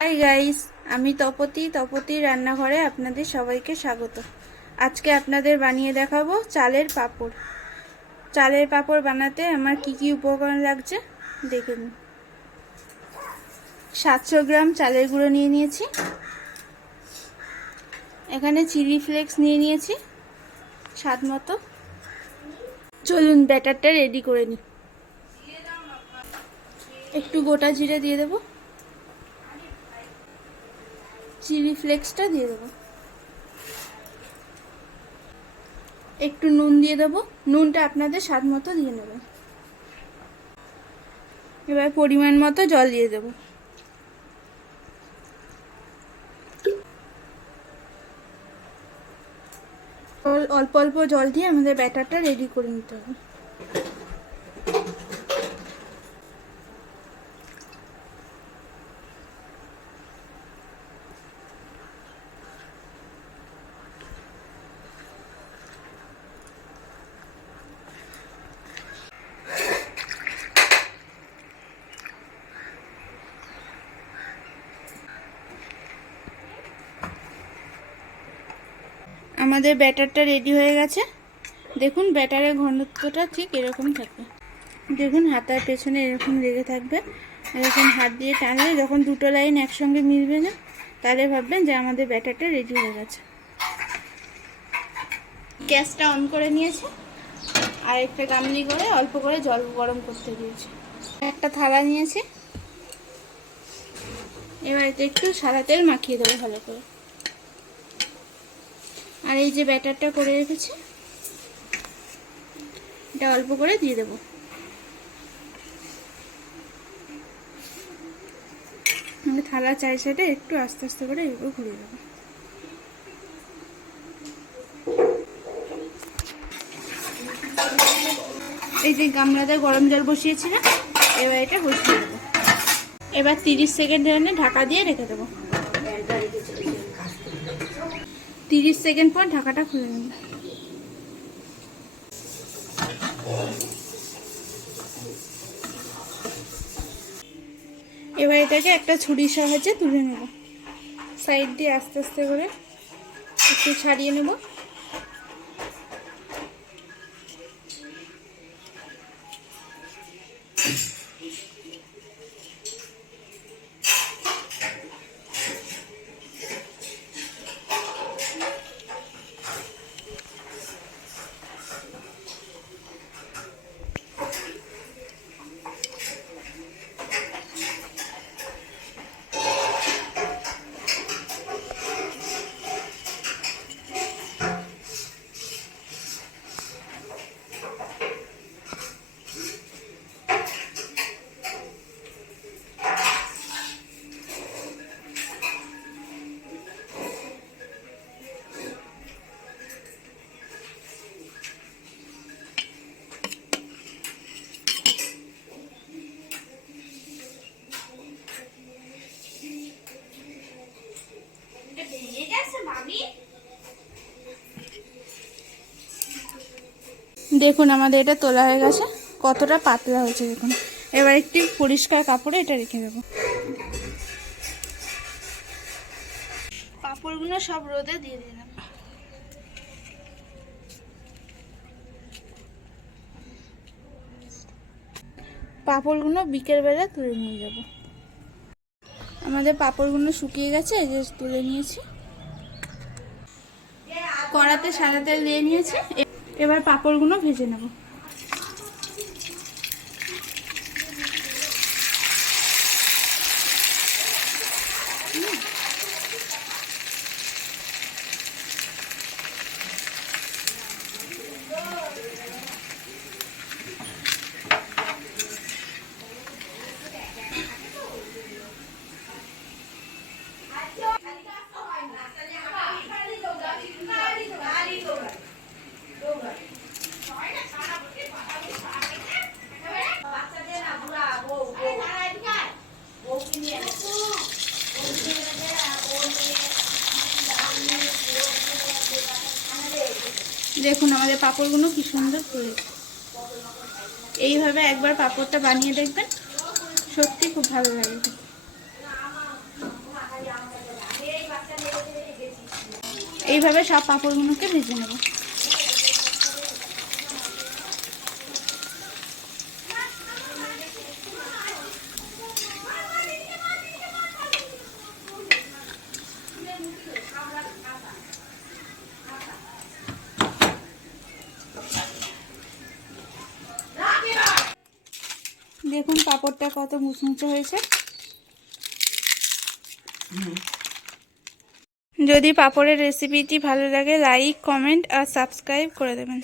Hi guys, আমি তপতির রান্নাঘরে আপনাদের সবাইকে স্বাগত। আজকে আপনাদের বানিয়ে দেখাবো চালের পাঁপড়। চালের পাঁপড় বানাতে আমার কি কি উপকরণ লাগছে দেখে নিন। 700 গ্রাম চালের গুঁড়ো নিয়ে নিয়েছি। এখানে চিলি ফ্লেক্স নিয়ে নিয়েছি স্বাদ মতো। চলুন ব্যাটারটা রেডি করে নিই। একটু গোটা জিরে দিয়ে দেবো, চিলি ফ্লেক্সটা দিয়ে দেবো, একটু নুন দিয়ে দেবো। নুনটা আপনাদের স্বাদ মতো দিয়ে নেবেন। এবার পরিমাণ মতো জল দিয়ে দেবো। অল্প অল্প জল দিয়ে আমাদের ব্যাটারটা রেডি করে নিতে হবে। আমাদের ব্যাটারটা রেডি হয়ে গেছে। দেখুন ব্যাটারের ঘনত্বটা ঠিক এরকম থাকবে। দেখুন হাতার পেছনে এরকম লেগে থাকবে। এরকম হাত দিয়ে টানলে যখন দুটো লাইন একসঙ্গে মিলবে না, তাহলে ভাববেন যে আমাদের ব্যাটারটা রেডি হয়ে গেছে। গ্যাসটা অন করে নিয়েছি আর একটা গামলি করে অল্প করে জল গরম করতে দিয়েছি। একটা থালা নিয়েছি। এবার এতে একটু সাদা তেল মাখিয়ে দেবো ভালো করে। আর এই যে ব্যাটারটা করে রেখেছি, এটা অল্প করে দিয়ে দেবো। আমি থালা চাই সাইডে একটু আস্তে আস্তে করে এগুলো ঘুরিয়ে দেবো। এই যে গামলাতে গরম জল বসিয়েছি না, এবার এটা বসিয়ে দেবো। এবার 30 সেকেন্ডের জন্য ঢাকা দিয়ে রেখে দেবো। 30 সেকেন্ড পর ঢাকাটা খুলে নেব। এবার এটাকে একটা ছুরির সাহায্যে তুলে নেব। সাইড দিয়ে আস্তে আস্তে করে একটু ছাড়িয়ে নেব। দেখুন আমাদের এটা তোলা হয়ে গেছে, কতটা পাতলা হয়েছে দেখুন। এবার একটি পরিষ্কার কাপড়ে এটা রেখে দেবো। পাঁপড়গুলো সব রোদে দিয়ে দিলাম। পাঁপড়গুলো বিকেলবেলা তুলে নিয়ে যাব। আমাদের পাঁপড়গুলো শুকিয়ে গেছে, এই যে তুলে নিয়েছি। কড়াতে সাদা তেল দিয়ে নিয়েছি। এবার পাঁপড়গুলো ভেজে নেব। দেখুন আমাদের পাঁপড়গুলো কি সুন্দর হয়েছে। এইভাবে একবার পাঁপড়টা বানিয়ে দেখবেন, সত্যি খুব ভালো লাগে। এইভাবে সব পাঁপড়গুলোকে ভেজে নেব। দেখুন পাঁপড়টা কত মুচমুচে হয়েছে। যদি পাঁপড়ের রেসিপিটি ভালো লাগে লাইক, কমেন্ট আর সাবস্ক্রাইব করে দেবেন।